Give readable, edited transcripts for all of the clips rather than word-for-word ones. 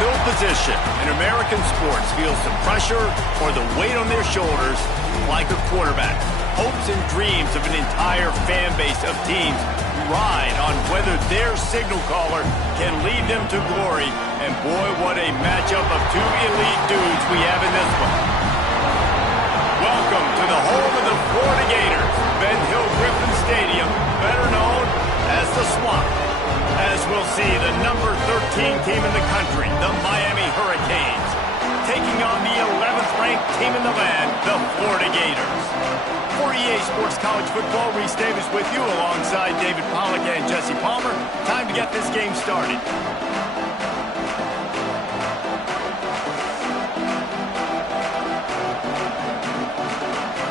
field position in American sports feels the pressure or the weight on their shoulders like a quarterback. Hopes and dreams of an entire fan base of teams ride on whether their signal caller can lead them to glory. And boy, what a matchup of two elite dudes we have in this one. Welcome to the home of the Florida Gators, Ben Hill Griffin Stadium, better known as the Swamp. As we'll see, the number 13 team in the country, the Miami Hurricanes, taking on the 11th ranked team in the land, the Florida Gators. For EA Sports College Football, Reese Davis with you alongside David Pollack and Jesse Palmer. Time to get this game started.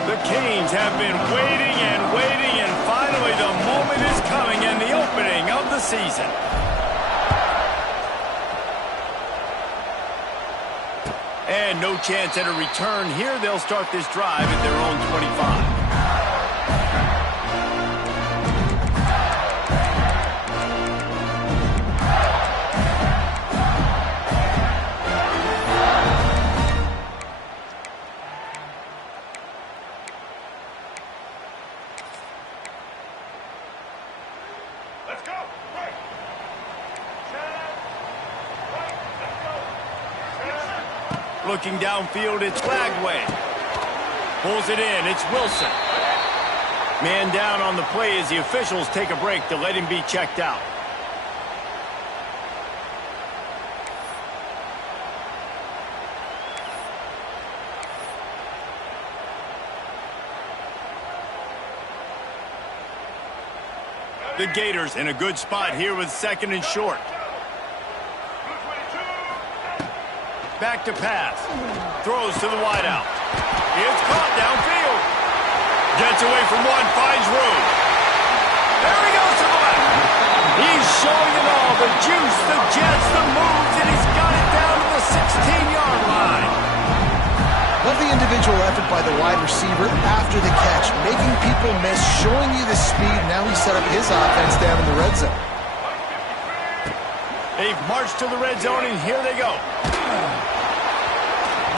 The Canes have been waiting and waiting, and finally the moment is coming and the opening of the season. And no chance at a return here. They'll start this drive at their own 25. Looking downfield, it's Lagway. Pulls it in, it's Wilson. Man down on the play as the officials take a break to let him be checked out. The Gators in a good spot here with second and short. Back to pass. Throws to the wideout. It's caught downfield. Gets away from one, finds room. There he goes to the left. He's showing it all. The juice, the jets, the moves, and he's got it down to the 16-yard line. Love the individual effort by the wide receiver after the catch, making people miss, showing you the speed. Now he's set up his offense down in the red zone. They've marched to the red zone, and here they go.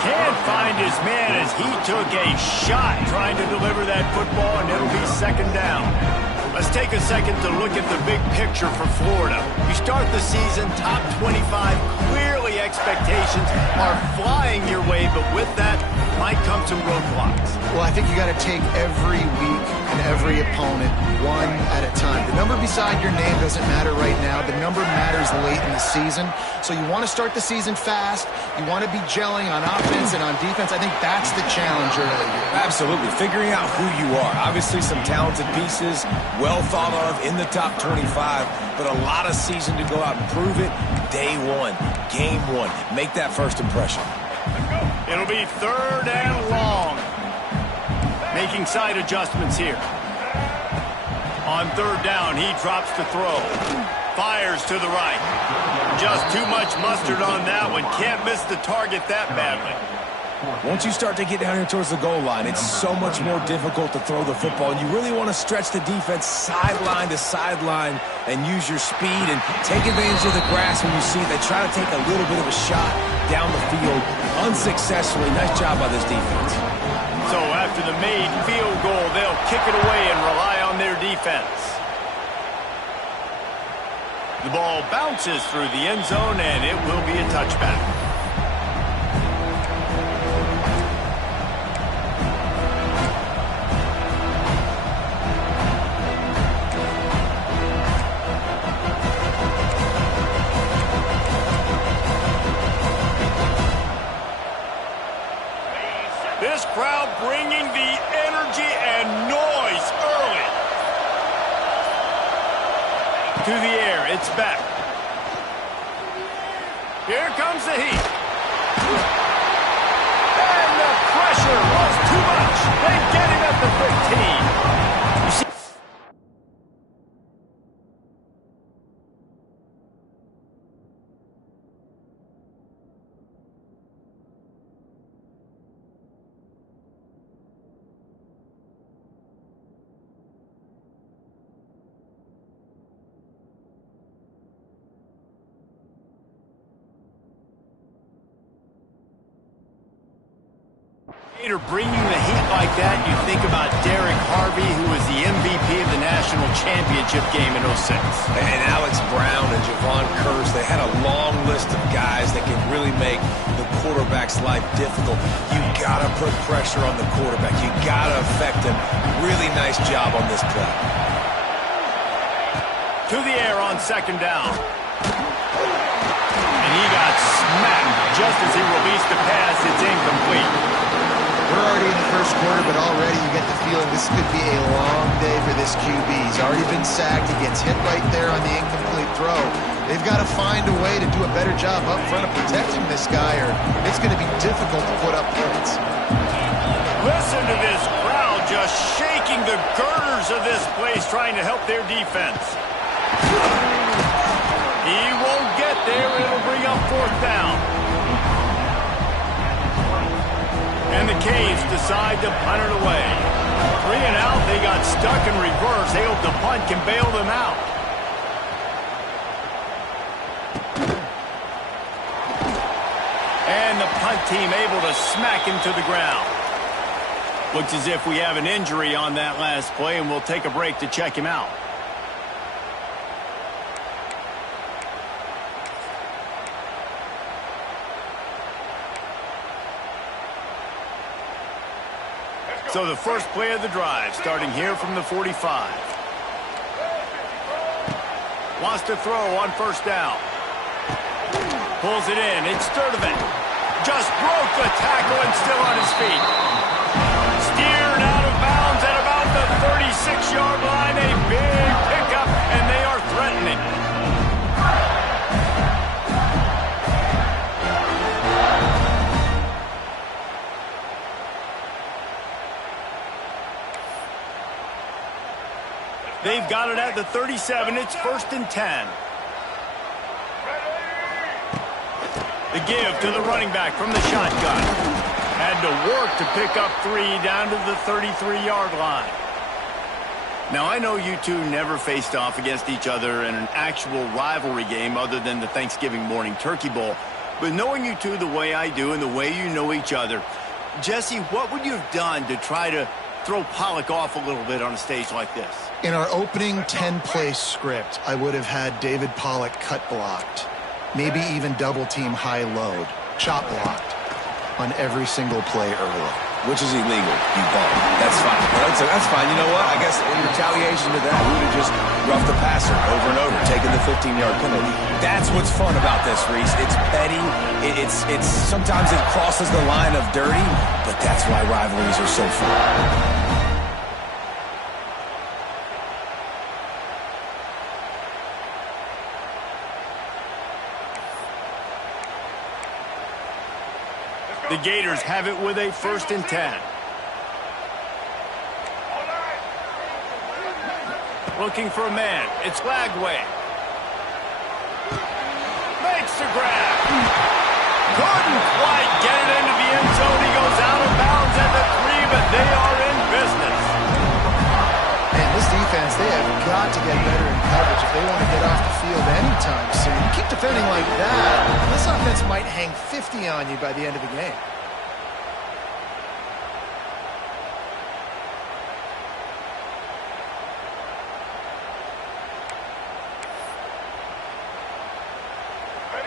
Can't find his man as he took a shot trying to deliver that football, and it'll be second down. Let's take a second to look at the big picture for Florida. You start the season top 25. Clearly expectations are flying your way, but with that might come some roadblocks. Well, I think you got to take every week and every opponent one at a time. The number beside your name doesn't matter right now. The number matters late in the season. So you want to start the season fast. You want to be gelling on offense and on defense. I think that's the challenge early. Absolutely. Figuring out who you are. Obviously some talented pieces, well thought of in the top 25, but a lot of season to go out and prove it. Day one, game one. Make that first impression. It'll be third and long. Making side adjustments here. On third down, he drops to throw. Fires to the right. Just too much mustard on that one. Can't miss the target that badly. Once you start to get down here towards the goal line, it's so much more difficult to throw the football, and you really want to stretch the defense sideline to sideline and use your speed and take advantage of the grass when you see they try to take a little bit of a shot down the field unsuccessfully. Nice job by this defense. So after the made field goal, they'll kick it away and rely on their defense. The ball bounces through the end zone, and it will be a touchback. This crowd bringing the energy and noise early. To the air, it's back. Here comes the heat. And the pressure was too much. They get him at the 15. You see After bringing the heat like that, you think about Derek Harvey, who was the MVP of the national championship game in '06. And Alex Brown and Javon Curse, they had a long list of guys that can really make the quarterback's life difficult. You got to put pressure on the quarterback. You got to affect him. Really nice job on this play. To the air on second down. And he got smacked just as he released the pass. It's incomplete. We're already in the first quarter, but already you get the feeling this could be a long day for this QB. He's already been sacked. He gets hit right there on the incomplete throw. They've got to find a way to do a better job up front of protecting this guy, or it's going to be difficult to put up points. Listen to this crowd just shaking the girders of this place, trying to help their defense. He won't get there. It'll bring up fourth down. And the Canes decide to punt it away. 3 and out, they got stuck in reverse. They hope the punt can bail them out. And the punt team able to smack him to the ground. Looks as if we have an injury on that last play, and we'll take a break to check him out. So the first play of the drive, starting here from the 45. Wants to throw on first down. Pulls it in. It's Sturdivant. Just broke the tackle and still on his feet. Steered out of bounds at about the 36-yard line. A big pickup, and they are threatening. They've got it at the 37. It's 1st and 10. The give to the running back from the shotgun. Had to work to pick up 3 down to the 33-yard line. Now, I know you two never faced off against each other in an actual rivalry game other than the Thanksgiving morning Turkey Bowl. But knowing you two the way I do and the way you know each other, Jesse, what would you have done to try to throw Pollock off a little bit on a stage like this? In our opening 10-play script, I would have had David Pollock cut blocked, maybe even double-team high load, chop blocked on every single play early. Which is illegal, you bum. That's fine. That's fine. You know what? I guess in retaliation to that, we would have just roughed the passer over and over, taking the 15-yard penalty. That's what's fun about this, Reese. It's petty. It's sometimes it crosses the line of dirty, but that's why rivalries are so fun. The Gators have it with a 1st and 10. Looking for a man. It's Lagway. Makes the grab. Couldn't quite get it into the end zone. He goes out of bounds at the 3, but they are in business. Man, this defense, they have got to get better in coverage if they want to get off the field anytime soon. You keep defending like that, this offense might hang 50 on you by the end of the game.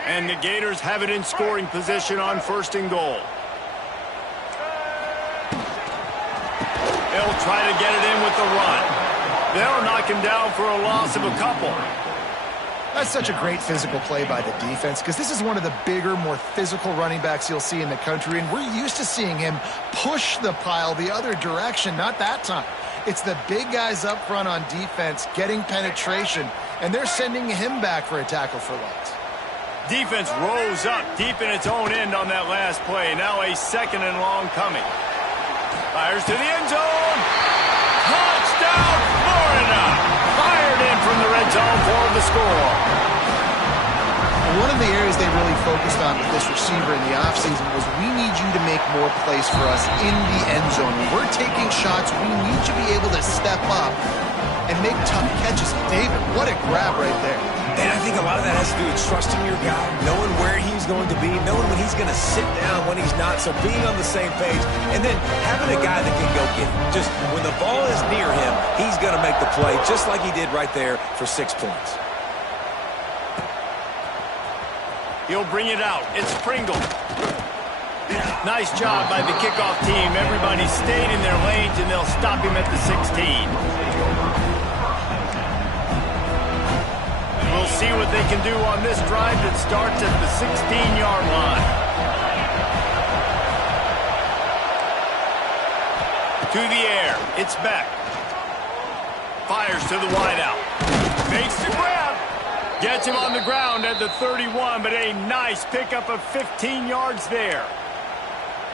And the Gators have it in scoring position on 1st and goal. They'll try to get it in with the run. They'll knock him down for a loss of a couple. That's such a great physical play by the defense because this is one of the bigger, more physical running backs you'll see in the country, and we're used to seeing him push the pile the other direction, not that time. It's the big guys up front on defense getting penetration, and they're sending him back for a tackle for loss. Defense rose up deep in its own end on that last play. Now a 2nd and long coming. Fires to the end zone. Touchdown, Florida! Fired in from the red zone for the score. One of the areas they really focused on with this receiver in the offseason was we need you to make more plays for us in the end zone. When we're taking shots, we need you to be able to step up and make tough catches. David, what a grab right there. And I think a lot of that has to do with trusting your guy, knowing where he's going to be, knowing when he's going to sit down, when he's not, so being on the same page, and then having a guy that can go get it. Just when the ball is near him, he's going to make the play, just like he did right there for 6 points. He'll bring it out. It's Pringle. Nice job by the kickoff team. Everybody stayed in their lanes, and they'll stop him at the 16. We'll see what they can do on this drive that starts at the 16-yard line. To the air. It's Beck. Fires to the wideout. Makes the grab. Gets him on the ground at the 31, but a nice pickup of 15 yards there.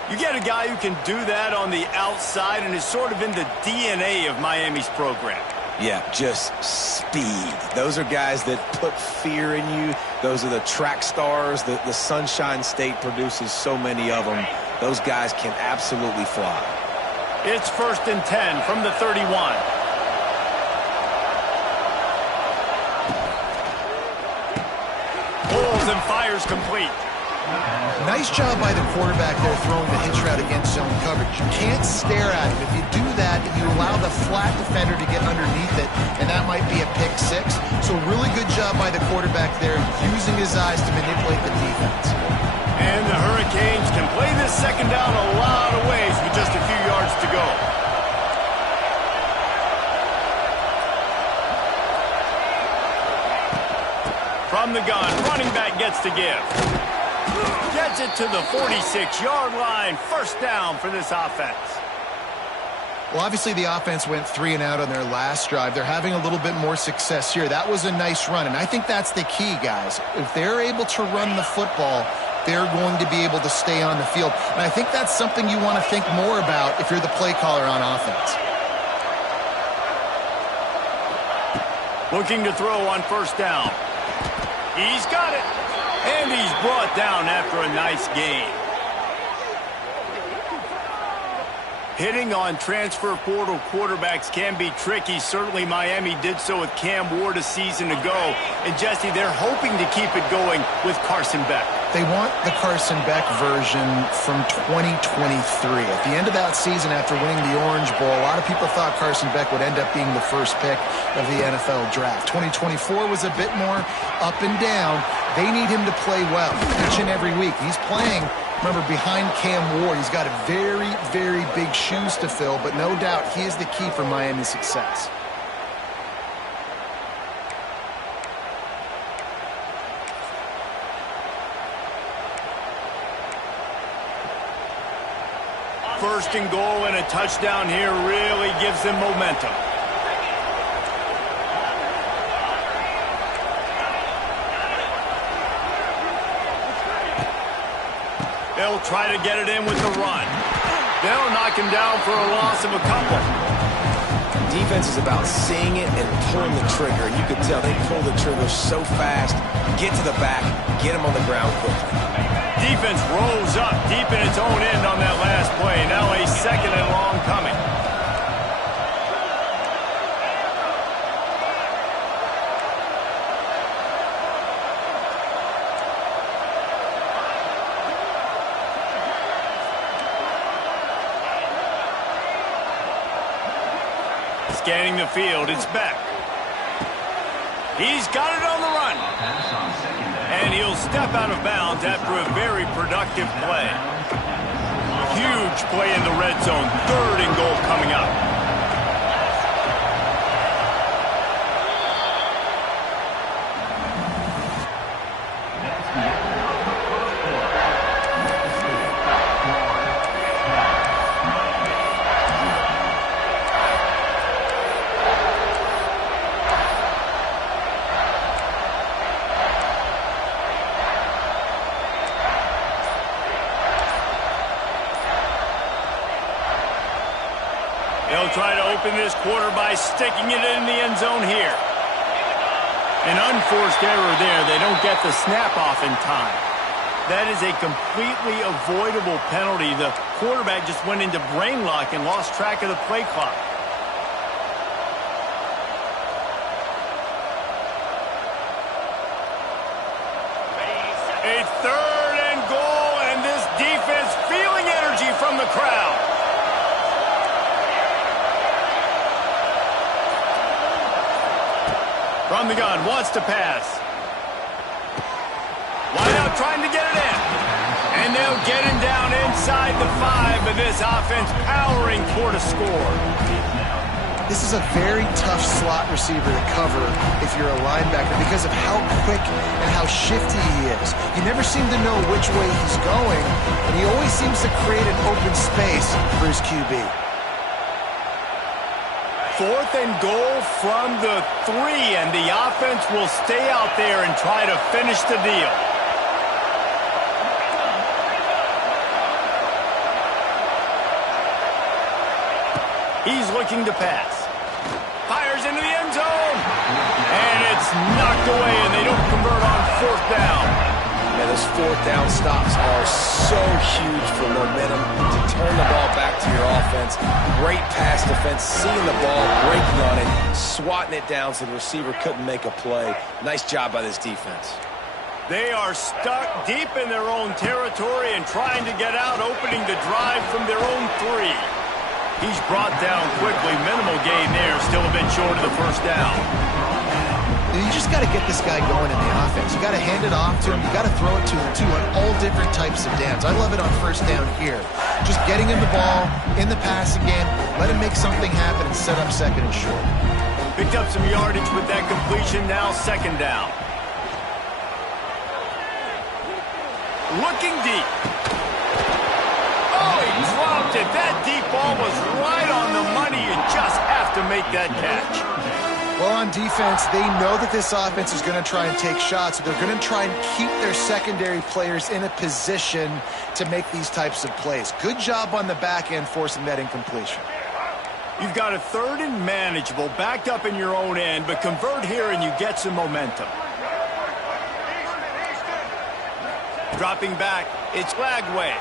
You get a guy who can do that on the outside and is sort of in the DNA of Miami's program. Yeah, just speed. Those are guys that put fear in you. Those are the track stars. The Sunshine State produces so many of them. Those guys can absolutely fly. It's 1st and 10 from the 31. Pulls and fires complete. Nice job by the quarterback there throwing the hitch route against zone coverage. You can't stare at him. If you do that, you allow the flat defender to get underneath it, and that might be a pick 6. So really good job by the quarterback there, using his eyes to manipulate the defense. And the Hurricanes can play this second down a lot of ways with just a few yards to go. From the gun, running back gets to give. Gets it to the 46-yard line. 1st down for this offense. Well, obviously the offense went 3 and out on their last drive. They're having a little bit more success here. That was a nice run, and I think that's the key, guys. If they're able to run the football, they're going to be able to stay on the field. And I think that's something you want to think more about if you're the play caller on offense. Looking to throw on 1st down. He's got it. And he's brought down after a nice gain. Hitting on transfer portal quarterbacks can be tricky. Certainly Miami did so with Cam Ward a season ago. And Jesse, they're hoping to keep it going with Carson Beck. They want the Carson Beck version from 2023. At the end of that season, after winning the Orange Bowl, a lot of people thought Carson Beck would end up being the first pick of the NFL draft. 2024 was a bit more up and down. They need him to play well each and every week. He's playing, remember, behind Cam Ward. He's got very, very big shoes to fill, but no doubt he is the key for Miami's success. First and goal and a touchdown here really gives them momentum. They'll try to get it in with the run. They'll knock him down for a loss of a couple. Defense is about seeing it and pulling the trigger. And you can tell they pull the trigger so fast, get to the back, get him on the ground quickly. Defense rolls up deep in its own end on that last play. Now a 2nd and long coming. Scanning the field, it's Beck. He's got it on the run. And he'll step out of bounds after a very productive play. Huge play in the red zone. 3rd and goal coming up. They'll try to open this quarter by sticking it in the end zone here. An unforced error there. They don't get the snap off in time. That is a completely avoidable penalty. The quarterback just went into brain lock and lost track of the play clock. From the gun, wants to pass. Wide out, trying to get it in. And they'll get him down inside the 5, but this offense powering for the score. This is a very tough slot receiver to cover if you're a linebacker because of how quick and how shifty he is. You never seem to know which way he's going, and he always seems to create an open space for his QB. 4th and goal from the 3, and the offense will stay out there and try to finish the deal. He's looking to pass. Fires into the end zone. And it's knocked away, and they don't convert on 4th down. Yeah, those 4th down stops are so huge for momentum to turn the ball back to your offense. Great pass defense, seeing the ball, breaking on it, swatting it down so the receiver couldn't make a play. Nice job by this defense. They are stuck deep in their own territory and trying to get out, opening the drive from their own 3. He's brought down quickly. Minimal gain there. Still a bit short of the 1st down. You just got to get this guy going in the offense. You got to hand it off to him. You got to throw it to him, too, on all different types of downs. I love it on 1st down here. Just getting him the ball in the passing game, let him make something happen and set up 2nd and short. Picked up some yardage with that completion. Now 2nd down. Looking deep. Oh, he dropped it. That deep ball was right on the money. You just have to make that catch. Well, on defense, they know that this offense is going to try and take shots. So they're going to try and keep their secondary players in a position to make these types of plays. Good job on the back end forcing that incompletion. You've got a 3rd and manageable, backed up in your own end, but convert here and you get some momentum. Dropping back, it's Lagway.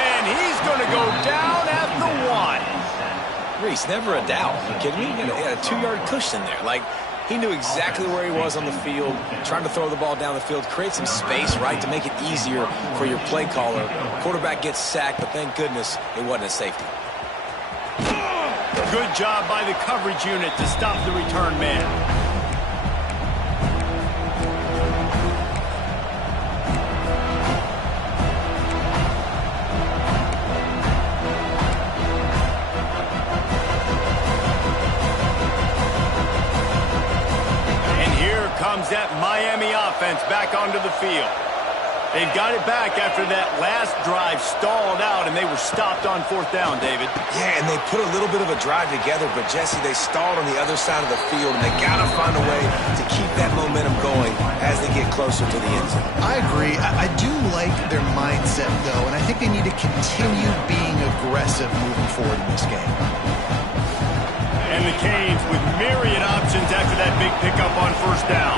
And he's going to go down at the 1. Reese, never a doubt. Are you kidding me? He had a 2-yard cushion there. Like, he knew exactly where he was on the field, trying to throw the ball down the field, create some space, right, to make it easier for your play caller. Quarterback gets sacked, but thank goodness it wasn't a safety. Good job by the coverage unit to stop the return man. Comes that Miami offense back onto the field. They've got it back after that last drive stalled out, and they were stopped on 4th down, David. Yeah, and they put a little bit of a drive together, but, Jesse, they stalled on the other side of the field, and they got to find a way to keep that momentum going as they get closer to the end zone. I agree. I do like their mindset, though, and I think they need to continue being aggressive moving forward in this game. And the Canes with myriad options after that big pickup on 1st down.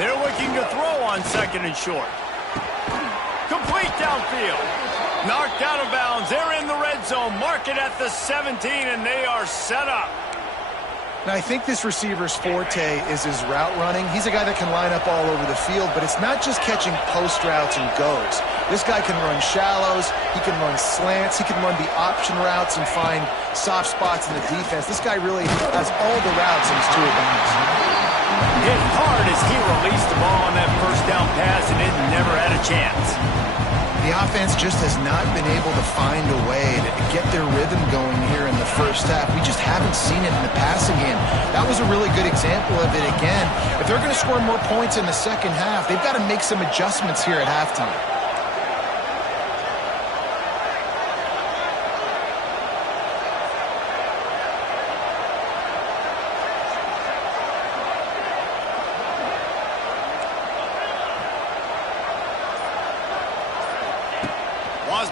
They're looking to throw on 2nd and short. Complete downfield. Knocked out of bounds. They're in the red zone. Mark it at the 17, and they are set up. Now, I think this receiver's forte is his route running. He's a guy that can line up all over the field, but it's not just catching post routes and goes. This guy can run shallows, he can run slants, he can run the option routes and find soft spots in the defense. This guy really has all the routes in his tool box. Hit hard as he released the ball on that 1st down pass, and it never had a chance. The offense just has not been able to find a way to get their rhythm going here in the 1st half. We just haven't seen it in the passing game. That was a really good example of it again. If they're going to score more points in the 2nd half, they've got to make some adjustments here at halftime.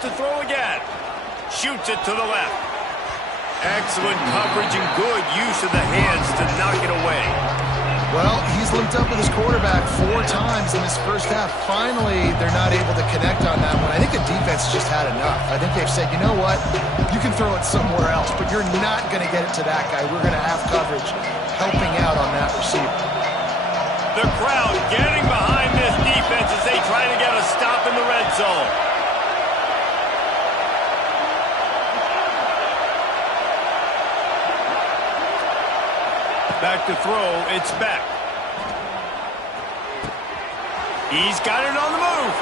To throw again. Shoots it to the left. Excellent coverage and good use of the hands to knock it away. Well, he's linked up with his quarterback 4 times in this 1st half. Finally, they're not able to connect on that one. I think the defense just had enough. I think they've said, you know what? You can throw it somewhere else, but you're not going to get it to that guy. We're going to have coverage helping out on that receiver. The crowd getting behind this defense as they try to get a stop in the red zone. Back to throw, it's Beck. He's got it on the move.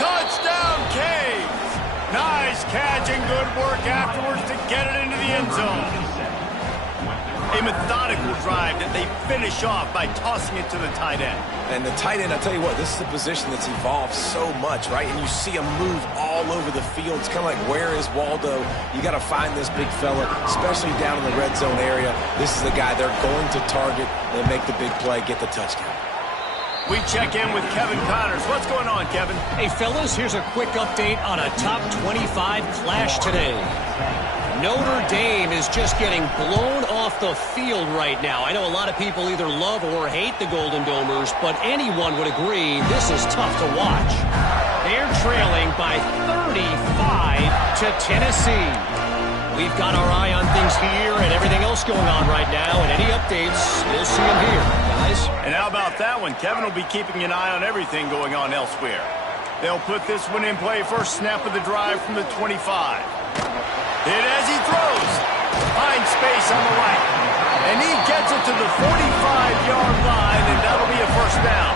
Touchdown, Canes! Nice catch and good work afterwards to get it into the end zone. A methodical drive that they finish off by tossing it to the tight end. And the tight end, I'll tell you what, this is a position that's evolved so much, right? And you see him move all over the field. It's kind of like, where is Waldo? You got to find this big fella, especially down in the red zone area. This is the guy they're going to target and make the big play, get the touchdown. We check in with Kevin Connors. What's going on, Kevin? Hey, fellas, here's a quick update on a top 25 clash today. Notre Dame is just getting blown off the field right now. I know a lot of people either love or hate the Golden Domers, but anyone would agree this is tough to watch. They're trailing by 35 to Tennessee. We've got our eye on things here and everything else going on right now, and any updates, you'll see them here, guys. And how about that one? Kevin will be keeping an eye on everything going on elsewhere. They'll put this one in play first snap of the drive from the 25. Hit as he throws. Finds space on the right. And he gets it to the 45-yard line, and that'll be a first down.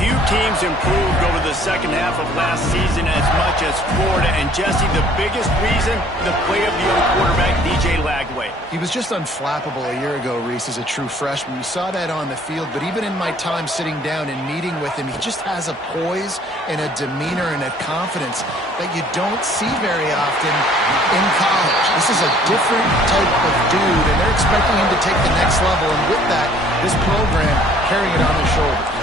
Few teams improved over the second half of last season as much as Florida. And Jesse, the biggest reason, the play of the young quarterback, DJ Lagway. He was just unflappable a year ago, Reese, as a true freshman. We saw that on the field, but even in my time sitting down and meeting with him, he just has a poise and a demeanor and a confidence that you don't see very often in college. This is a different type of dude, and they're expecting him to take the next level, and with that, this program carrying it on his shoulders.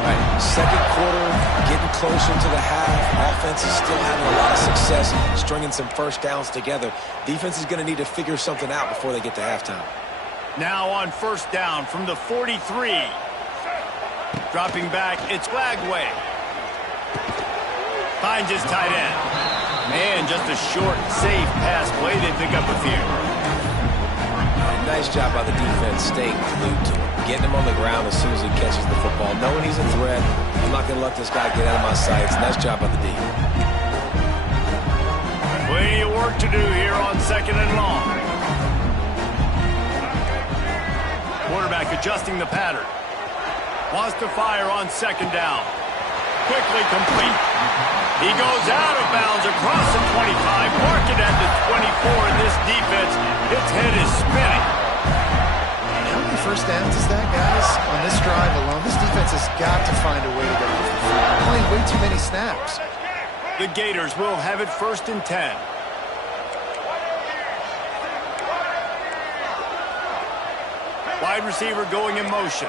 Right. Second quarter, getting closer to the half. Offense is still having a lot of success stringing some first downs together. Defense is going to need to figure something out before they get to halftime. Now on first down from the 43. Dropping back, it's Lagway. Finds his tight end. Man, just a short, safe pass play. They pick up a few. Nice job by the defense staying glued to him. Getting him on the ground as soon as he catches the football. Knowing he's a threat, I'm not going to let this guy get out of my sights. Nice job by the D. Plenty of work to do here on second and long. Quarterback adjusting the pattern. Wants to fire on second down. Quickly complete. He goes out of bounds across the 25. Mark it at the 24, and this defense, its head is spinning. How many first downs is that, guys? On this drive alone, this defense has got to find a way to get off the field. Playing way too many snaps. The Gators will have it first and 10. Wide receiver going in motion.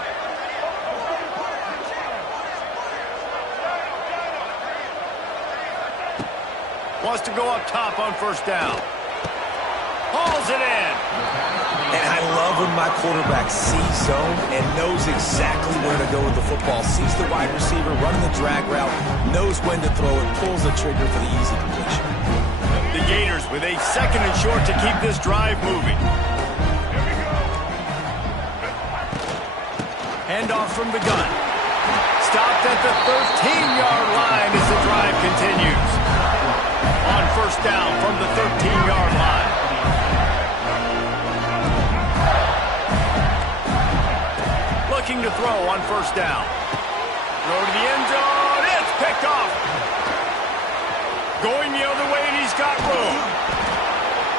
Wants to go up top on first down. Hauls it in. And I love when my quarterback sees zone and knows exactly where to go with the football. Sees the wide receiver running the drag route, knows when to throw it, pulls the trigger for the easy completion. The Gators with a second and short to keep this drive moving. Handoff from the gun. Stopped at the 13-yard line as the drive continues. On first down from the 13-yard line. Looking to throw on first down. Throw to the end zone. It's picked off. Going the other way, and he's got room.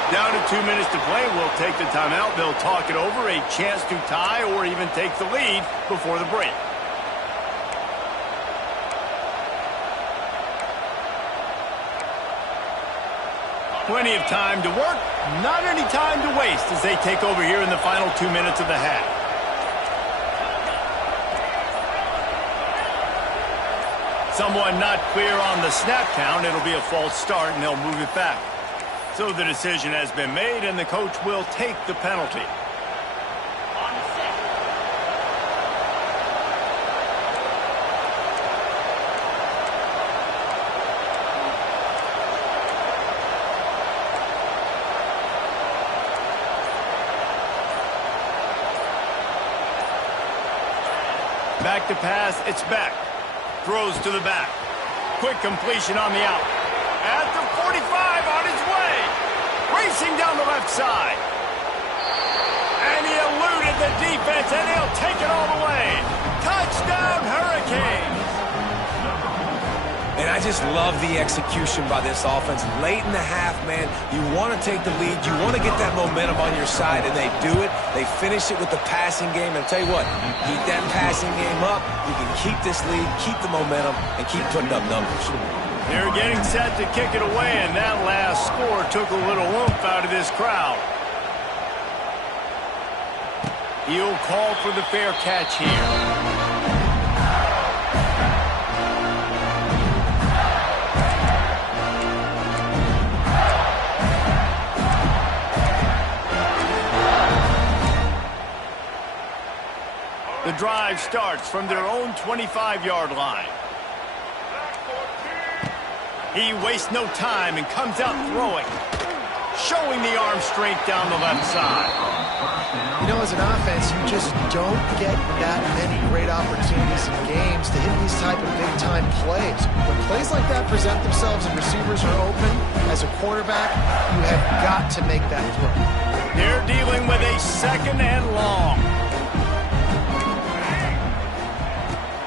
Down to 2 minutes to play. We'll take the timeout. They'll talk it over. A chance to tie or even take the lead before the break. Plenty of time to work, not any time to waste as they take over here in the final 2 minutes of the half. Someone not clear on the snap count. It'll be a false start, and they'll move it back. So the decision has been made, and the coach will take the penalty. Back to pass, it's Beck. Throws to the back. Quick completion on the out. At the 45, on his way. Racing down the left side. And he eluded the defense, and he'll take it all the way. Touchdown, Hurricanes. And I just love the execution by this offense. Late in the half, man, you want to take the lead. You want to get that momentum on your side, and they do it. They finish it with the passing game. And I'll tell you what, keep that passing game up. You can keep this lead, keep the momentum, and keep putting up numbers. They're getting set to kick it away, and that last score took a little oomph out of this crowd. He'll call for the fair catch here. The drive starts from their own 25-yard line. He wastes no time and comes out throwing, showing the arm strength down the left side. You know, as an offense, you just don't get that many great opportunities in games to hit these type of big-time plays. When plays like that present themselves and receivers are open, as a quarterback, you have got to make that throw. They're dealing with a second and long.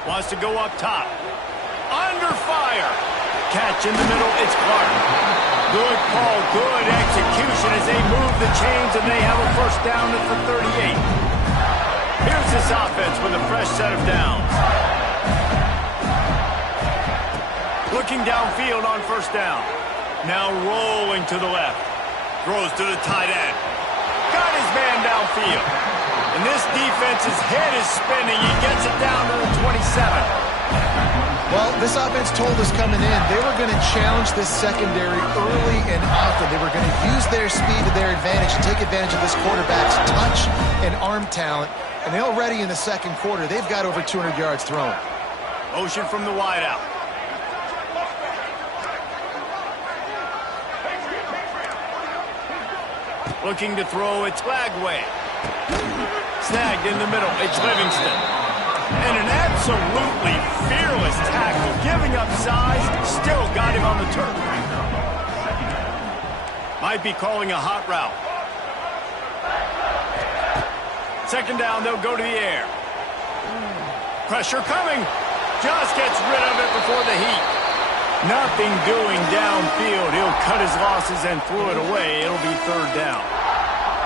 Wants to go up top. Under fire. Catch in the middle, it's Clark. Good call, good execution as they move the chains and they have a first down at the 38. Here's this offense with a fresh set of downs. Looking downfield on first down. Now rolling to the left. Throws to the tight end. Got his man downfield. And this defense's head is spinning. He gets it down to the 27. Well, this offense told us coming in they were going to challenge this secondary early and often. They were going to use their speed to their advantage and take advantage of this quarterback's touch and arm talent. And they already in the second quarter, they've got over 200 yards thrown. Motion from the wideout. Looking to throw, it's Lagway. Snagged in the middle, it's Livingston. And an absolutely fearless tackle, giving up size, still got him on the turf. Might be calling a hot route. Second down, they'll go to the air. Pressure coming. Just gets rid of it before the heat. Nothing doing downfield. He'll cut his losses and throw it away. It'll be third down.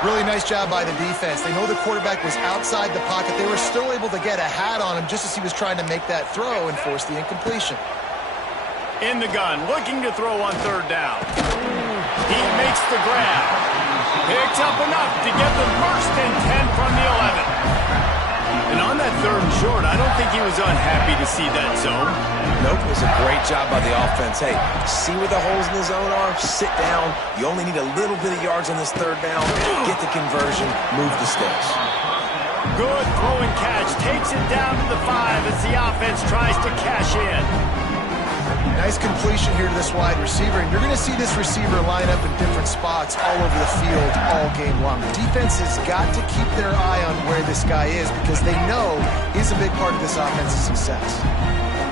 Really nice job by the defense. They know the quarterback was outside the pocket. They were still able to get a hat on him just as he was trying to make that throw and force the incompletion. In the gun, looking to throw on third down. He makes the grab. Picks up enough to get the first and 10 from the 11. And on that third and short, I don't think he was unhappy to see that zone. Nope, it was a great job by the offense. Hey, see where the holes in the zone are? Sit down. You only need a little bit of yards on this third down. Get the conversion. Move the sticks. Good throw and catch. Takes it down to the 5 as the offense tries to cash in. Nice completion here to this wide receiver, and you're going to see this receiver line up in different spots all over the field all game long. The defense has got to keep their eye on where this guy is because they know he's a big part of this offense's success.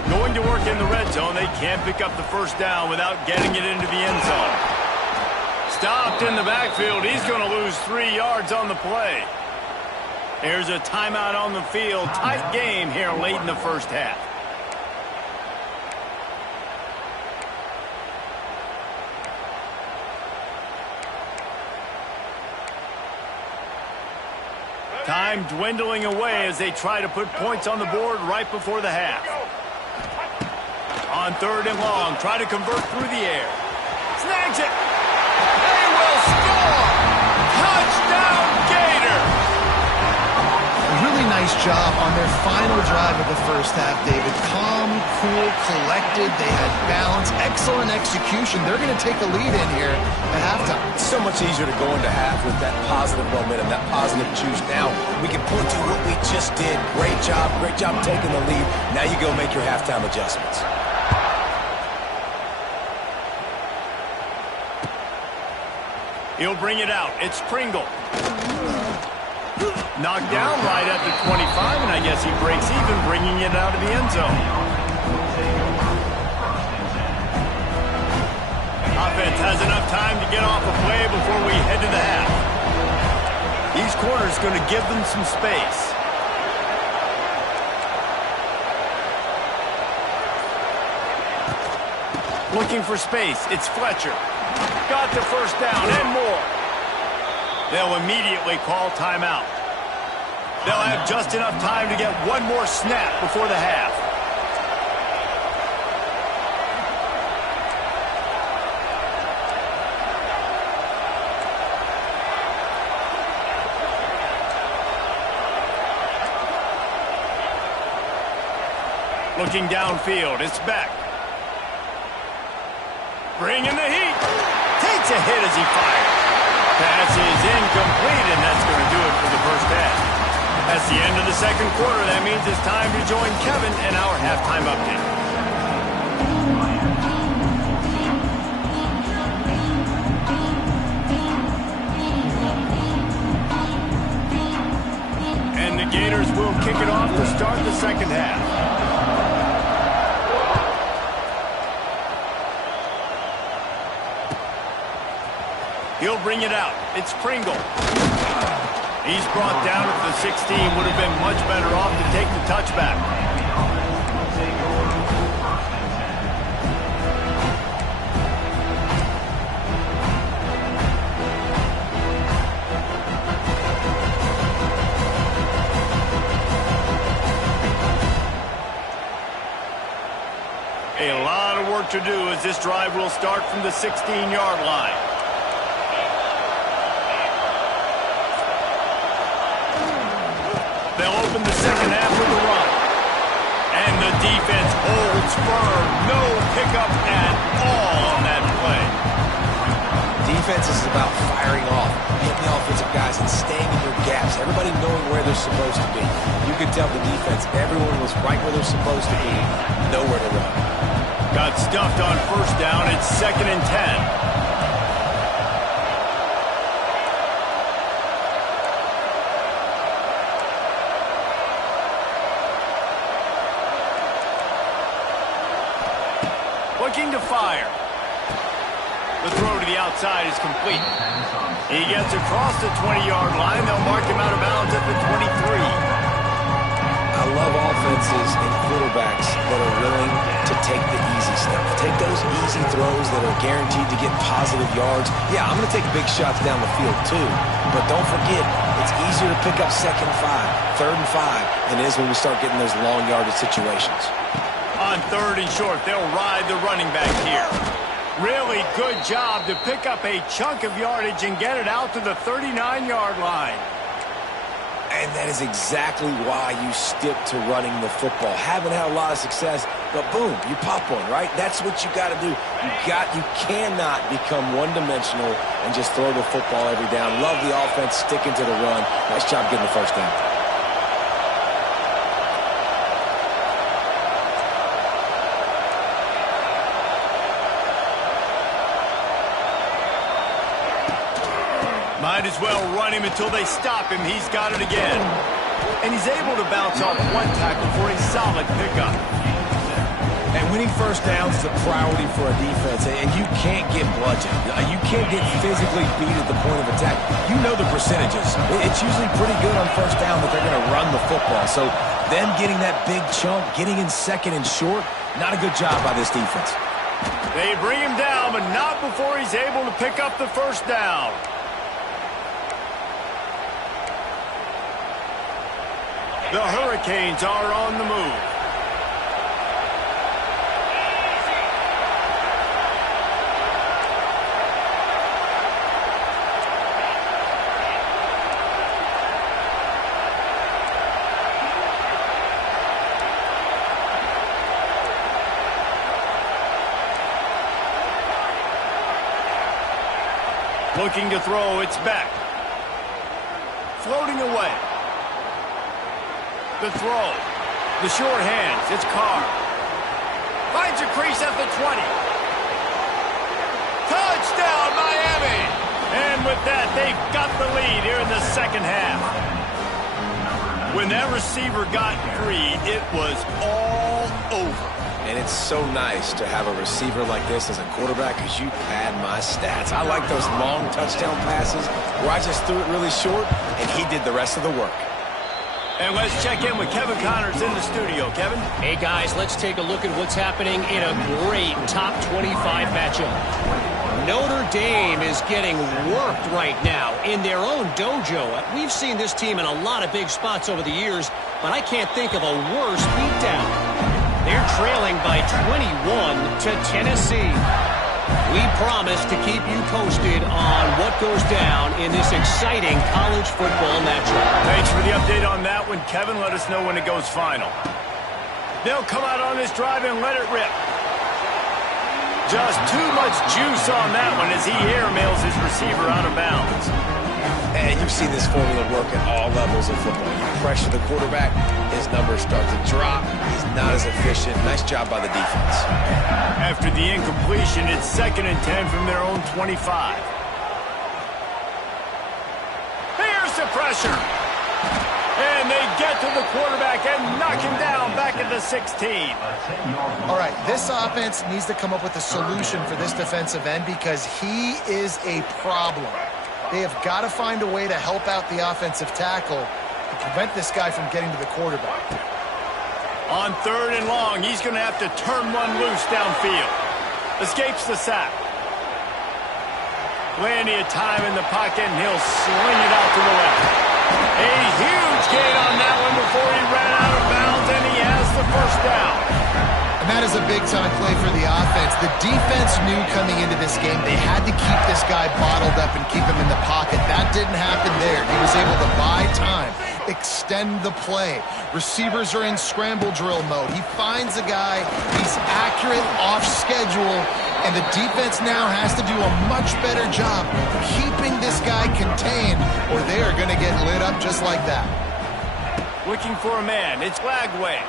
Going to work in the red zone, they can't pick up the first down without getting it into the end zone. Stopped in the backfield. He's going to lose 3 yards on the play. There's a timeout on the field. Tight game here late in the first half. Time dwindling away as they try to put points on the board right before the half. On third and long, try to convert through the air. Snags it. They will score. Touchdown, Gator. A really nice job on their final drive of the first half, David. Calm, cool, collected. They had balance. Excellent execution. They're going to take a lead in here at halftime. It's so much easier to go into half with that positive momentum, that positive juice. Now we can point to what we just did. Great job taking the lead. Now you go make your halftime adjustments. He'll bring it out. It's Pringle. Knocked down right at the 25, and I guess he breaks even, bringing it out of the end zone. Offense has enough time to get off a play before we head to the half. These corners going to give them some space. Looking for space. It's Fletcher. Got the first down and more. They'll immediately call timeout. They'll have just enough time to get one more snap before the half. Looking downfield, it's Beck. Bringing the heat. Takes a hit as he fires. Pass is incomplete, and that's going to do it for the first half. That's the end of the second quarter. That means it's time to join Kevin in our halftime update. And the Gators will kick it off to start the second half. He'll bring it out. It's Pringle. He's brought down at the 16. Would have been much better off to take the touchback. A lot of work to do as this drive will start from the 16-yard line. They'll open the second half with a run. And the defense holds firm. No pickup at all on that play. Defense is about firing off, hitting the offensive guys and staying in your gaps. Everybody knowing where they're supposed to be. You could tell the defense, everyone was right where they're supposed to be. Nowhere to run. Got stuffed on first down. It's 2nd and 10. Looking to fire. The throw to the outside is complete. He gets across the 20-yard line. They'll mark him out of bounds at the 23. I love offenses and quarterbacks that are willing to take the easy stuff. Take those easy throws that are guaranteed to get positive yards. Yeah, I'm going to take big shots down the field too. But don't forget, it's easier to pick up 2nd and 5, 3rd and 5 than it is when we start getting those long yardage situations. On 3rd and short, they'll ride the running back here. Really good job to pick up a chunk of yardage and get it out to the 39-yard line. And that is exactly why you stick to running the football. Haven't had a lot of success, but boom, you pop one, right? That's what you got to do. You cannot become one-dimensional and just throw the football every down. Love the offense, sticking to the run. Nice job getting the first down. Might as well run him until they stop him. He's got it again. And he's able to bounce off one tackle for a solid pickup. And winning first downs is a priority for a defense, and you can't get bludgeoned. You can't get physically beat at the point of attack. You know the percentages. It's usually pretty good on first down that they're going to run the football. So them getting that big chunk, getting in 2nd and short, not a good job by this defense. They bring him down, but not before he's able to pick up the first down. The Hurricanes are on the move. Looking to throw, it's Beck. Floating away. The throw. The short hands. It's Carr. Finds a crease at the 20. Touchdown, Miami! And with that, they've got the lead here in the second half. When that receiver got free, it was all over. And it's so nice to have a receiver like this as a quarterback because you pad my stats. I like those long touchdown passes where I just threw it really short and he did the rest of the work. And let's check in with Kevin Connors in the studio. Kevin? Hey, guys, let's take a look at what's happening in a great top 25 matchup. Notre Dame is getting worked right now in their own dojo. We've seen this team in a lot of big spots over the years, but I can't think of a worse beatdown. They're trailing by 21 to Tennessee. We promise to keep you posted on what goes down in this exciting college football matchup. Thanks for the update on that one, Kevin. Let us know when it goes final. They'll come out on this drive and let it rip. Just too much juice on that one as he airmails his receiver out of bounds. And you've seen this formula work at all levels of football. You pressure the quarterback, his numbers start to drop. He's not as efficient. Nice job by the defense. After the incompletion, it's 2nd and 10 from their own 25. Here's the pressure. And they get to the quarterback and knock him down back at the 16. All right, this offense needs to come up with a solution for this defensive end because he is a problem. They have got to find a way to help out the offensive tackle to prevent this guy from getting to the quarterback. On 3rd and long, he's going to have to turn one loose downfield. Escapes the sack. Plenty of time in the pocket, and he'll sling it out to the left. A huge gain on that one before he ran out of bounds, and he has the first down. And that is a big-time play for the offense. The defense knew coming into this game they had to keep this guy bottled up and keep him in the pocket. That didn't happen there. He was able to buy time, extend the play. Receivers are in scramble drill mode. He finds a guy, he's accurate, off schedule, and the defense now has to do a much better job keeping this guy contained, or they are going to get lit up just like that. Looking for a man. It's Lagway.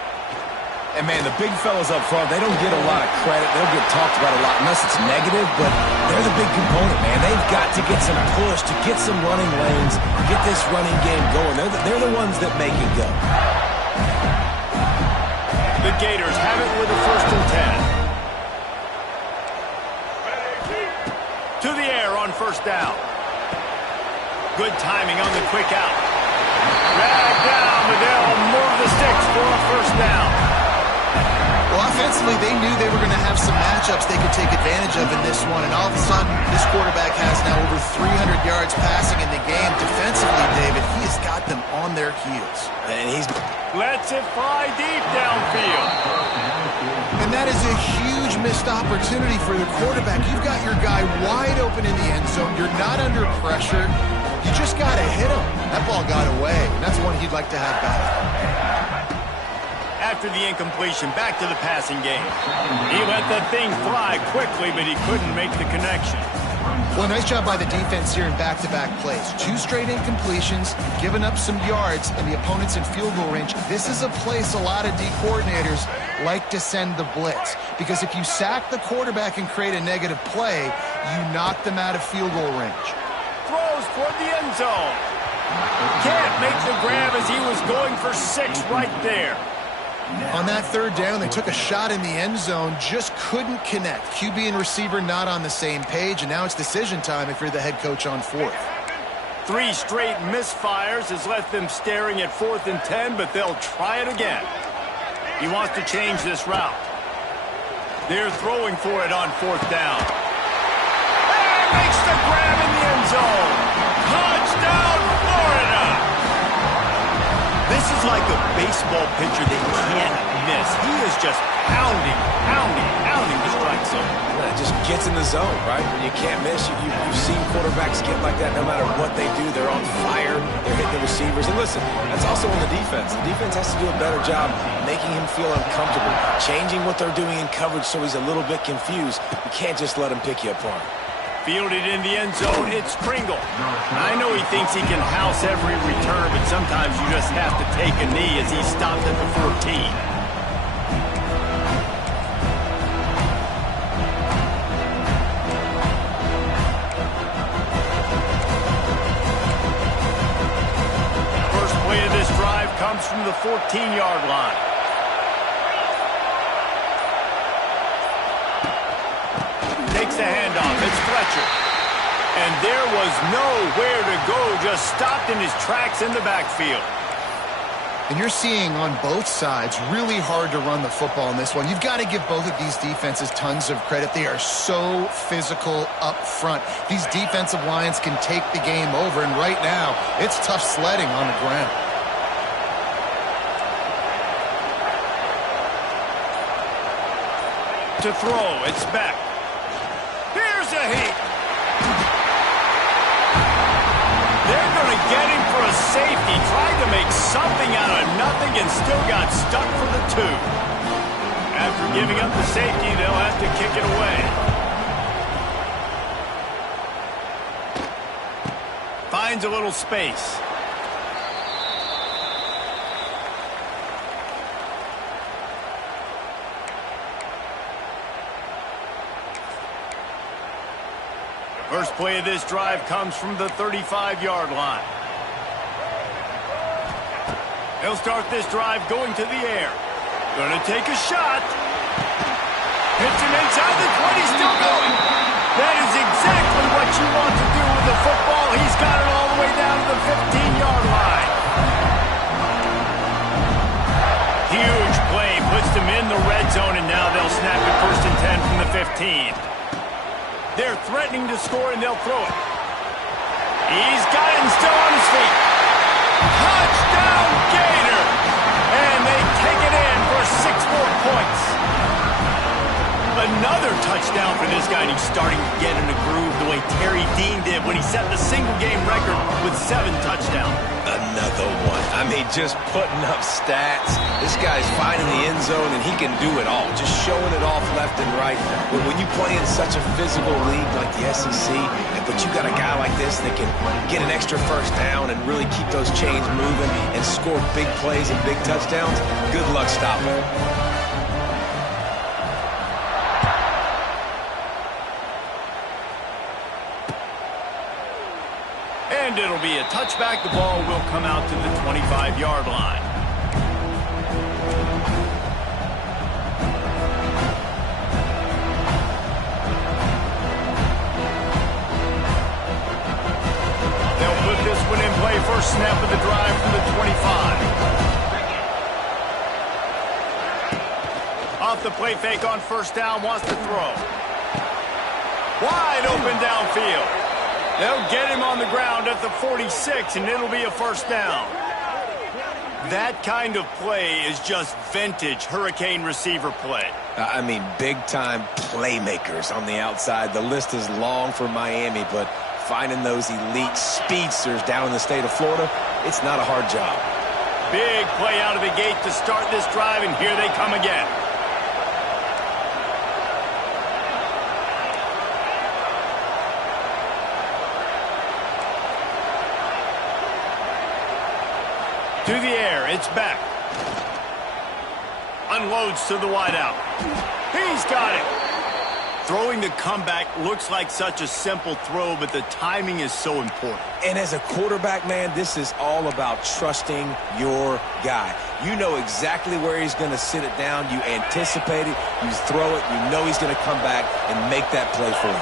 And, man, the big fellas up front, they don't get a lot of credit. They don't get talked about a lot unless it's negative, but they're the big component, man. They've got to get some push, to get some running lanes, get this running game going. They're the ones that make it go. The Gators have it with a 1st and 10. To the air on 1st down. Good timing on the quick out. Dragged down, but they'll move the sticks for a 1st down. Well, offensively, they knew they were going to have some matchups they could take advantage of in this one, and all of a sudden, this quarterback has now over 300 yards passing in the game. Defensively, David, he has got them on their heels. And he's lets it fly deep downfield. And that is a huge missed opportunity for the quarterback. You've got your guy wide open in the end zone. You're not under pressure. You just got to hit him. That ball got away, and that's one he'd like to have back. After the incompletion, back to the passing game. He let the thing fly quickly, but he couldn't make the connection. Well, nice job by the defense here in back-to-back plays. 2 straight incompletions, giving up some yards, and the opponent's in field goal range. This is a place a lot of D coordinators like to send the blitz, because if you sack the quarterback and create a negative play, you knock them out of field goal range. Throws toward the end zone. Can't make the grab as he was going for 6 right there. On that 3rd down, they took a shot in the end zone, just couldn't connect. QB and receiver not on the same page, and now it's decision time if you're the head coach on 4th. 3 straight misfires has left them staring at 4th and 10, but they'll try it again. He wants to change this route. They're throwing for it on 4th down. And makes the grab in the end zone. Touchdown, Florida! This is like a baseball pitcher that you can't miss. He is just pounding the strike zone. It just gets in the zone, right? When you can't miss, you've seen quarterbacks get like that no matter what they do. They're on fire. They're hitting the receivers. And listen, that's also on the defense. The defense has to do a better job making him feel uncomfortable, changing what they're doing in coverage so he's a little bit confused. You can't just let him pick you apart. Fielded in the end zone, it's Pringle. I know he thinks he can house every return, but sometimes you just have to take a knee as he stopped at the 14. First play of this drive comes from the 14-yard line. Takes the handoff. It's Fletcher. And there was nowhere to go, just stopped in his tracks in the backfield. And you're seeing on both sides really hard to run the football in this one. You've got to give both of these defenses tons of credit. They are so physical up front. These defensive lines can take the game over, and right now, it's tough sledding on the ground. To throw, it's Beck. Here's a heat. They're going to get him for a safety. Tried to make something out of nothing and still got stuck for the 2. After giving up the safety, they'll have to kick it away. Finds a little space. First play of this drive comes from the 35-yard line. They'll start this drive going to the air. Going to take a shot. Hits him inside the 20, still going. That is exactly what you want to do with the football. He's got it all the way down to the 15-yard line. Huge play, puts them in the red zone, and now they'll snap it 1st and 10 from the 15. They're threatening to score, and they'll throw it. He's got it and still on his feet. Touchdown, Gator! And they take it in for 6 more points. Another touchdown for this guy, and he's starting to get in a groove the way Terry Dean did when he set the single-game record with 7 touchdowns. Another one. I mean, just putting up stats. This guy's finding the end zone, and he can do it all. Just showing it off left and right. But when you play in such a physical league like the SEC, but you got a guy like this that can get an extra first down and really keep those chains moving and score big plays and big touchdowns, good luck stopping him. And it'll be a touchback. The ball will come out to the 25-yard line. They'll put this one in play. First snap of the drive from the 25. Off the play fake on first down, wants to throw. Wide open downfield. They'll get him on the ground at the 46, and it'll be a first down. That kind of play is just vintage Hurricane receiver play. I mean, big-time playmakers on the outside. The list is long for Miami, but finding those elite speedsters down in the state of Florida, it's not a hard job. Big play out of the gate to start this drive, and here they come again. To the air, it's back. Unloads to the wideout. He's got it. Throwing the comeback looks like such a simple throw, but the timing is so important. And as a quarterback, man, this is all about trusting your guy. You know exactly where he's going to sit it down. You anticipate it. You throw it. You know he's going to come back and make that play for you.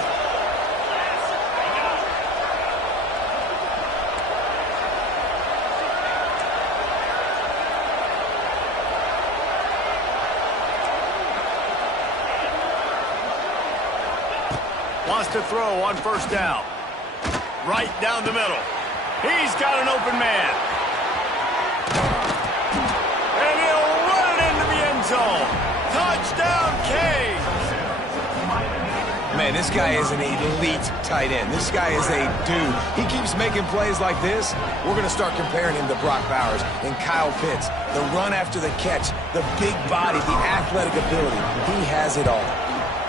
Wants to throw on first down. Right down the middle. He's got an open man. And he'll run it into the end zone. Touchdown, Canes. Man, this guy is an elite tight end. This guy is a dude. He keeps making plays like this. We're going to start comparing him to Brock Bowers and Kyle Pitts. The run after the catch, the big body, the athletic ability. He has it all.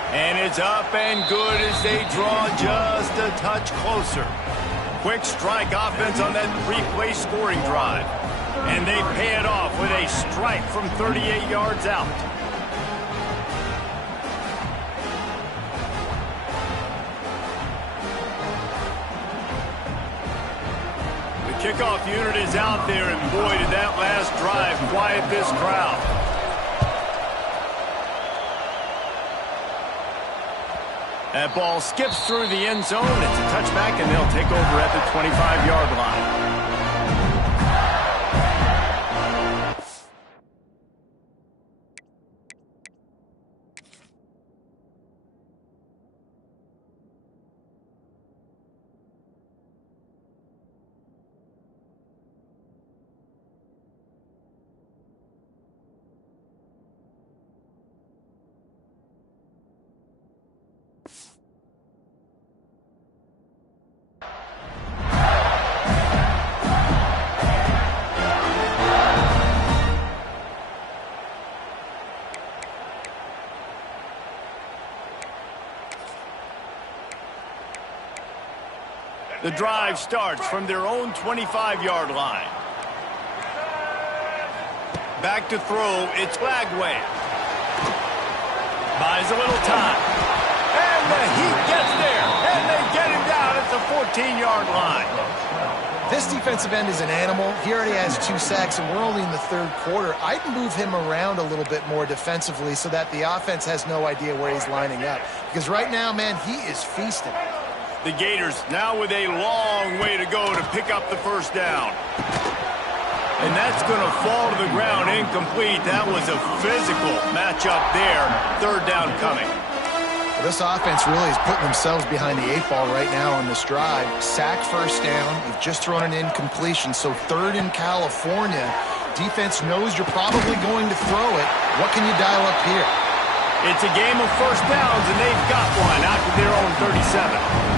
And it's up and good as they draw just a touch closer. Quick strike offense on that 3-play scoring drive. And they pay it off with a strike from 38 yards out. The Kickoff unit is out there, and boy, did that last drive quiet this crowd. That ball skips through the end zone. It's a touchback, and they'll take over at the 25-yard line. The drive starts from their own 25-yard line. Back to throw, it's Flagway. Buys a little time. And the heat gets there. And they get him down at the 14-yard line. This defensive end is an animal. He already has 2 sacks, and we're only in the third quarter. I'd move him around a little bit more defensively so that the offense has no idea where he's lining up. Because right now, man, he is feasting. The Gators now with a long way to go to pick up the first down. And that's going to fall to the ground incomplete. That was a physical matchup there. Third down coming. Well, this offense really is putting themselves behind the 8 ball right now on this drive. Sack first down. You've just thrown an incompletion. So third in California. Defense knows you're probably going to throw it. What can you dial up here? It's a game of first downs, and they've got one out to their own 37.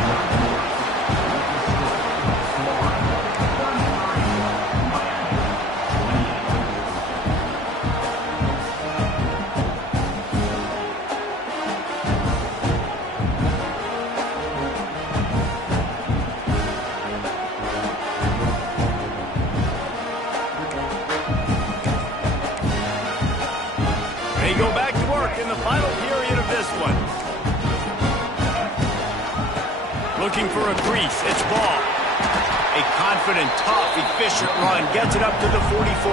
They go back to work in the final period of this one. Looking for a crease. It's Ball. A confident, tough, efficient run gets it up to the 44.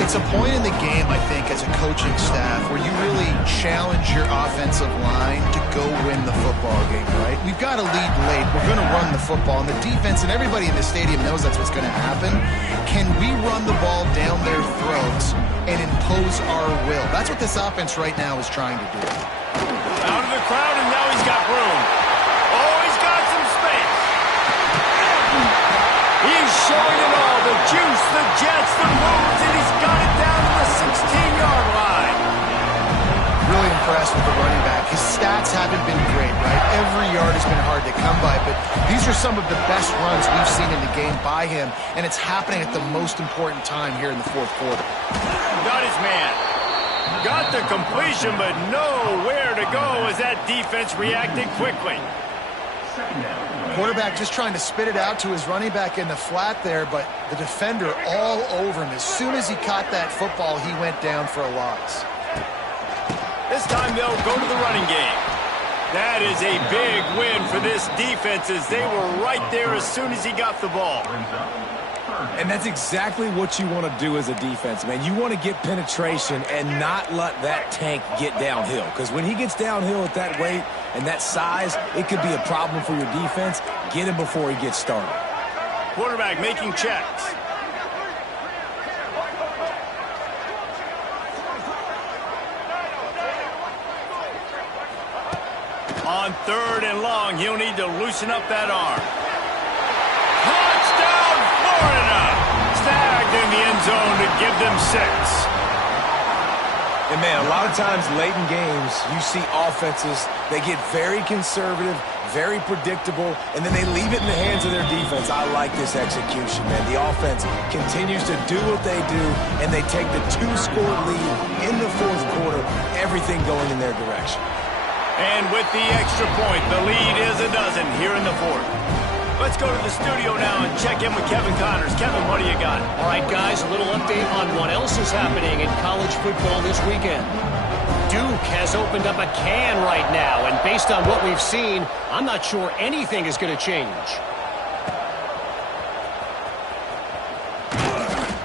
It's a point in the game, I think, as a coaching staff where you really challenge your offensive line to go win the football game, right? We've got to lead late. We're going to run the football. And the defense and everybody in the stadium knows that's what's going to happen. Can we run the ball down their throats and impose our will? That's what this offense right now is trying to do. Out of the crowd, and now he's got room. Oh, he's got some space. He's showing it all. The juice, the jets, the moves, and he's got it down to the 16-yard line. Really impressed with the running back. His stats haven't been great, right? Every yard has been hard to come by, but these are some of the best runs we've seen in the game by him, and it's happening at the most important time here in the fourth quarter. Got his man. Got the completion, but nowhere to go as that defense reacted quickly. Quarterback just trying to spit it out to his running back in the flat there, but the defender all over him. As soon as he caught that football, he went down for a loss. This time they'll go to the running game. That is a big win for this defense as they were right there as soon as he got the ball. And that's exactly what you want to do as a defense, man. You want to get penetration and not let that tank get downhill. Because when he gets downhill at that weight and that size, it could be a problem for your defense. Get him before he gets started. Quarterback making checks. On third and long, he'll need to loosen up that arm. Touchdown, Florida! Snagged in the end zone to give them 6. And, man, a lot of times late in games, you see offenses, they get very conservative, very predictable, and then they leave it in the hands of their defense. I like this execution, man. The offense continues to do what they do, and they take the 2-score lead in the fourth quarter, everything going in their direction. And with the extra point, the lead is a dozen here in the fourth. Let's go to the studio now and check in with Kevin Connors. Kevin, what do you got? All right, guys, a little update on what else is happening in college football this weekend. Duke has opened up a can right now, and based on what we've seen, I'm not sure anything is going to change.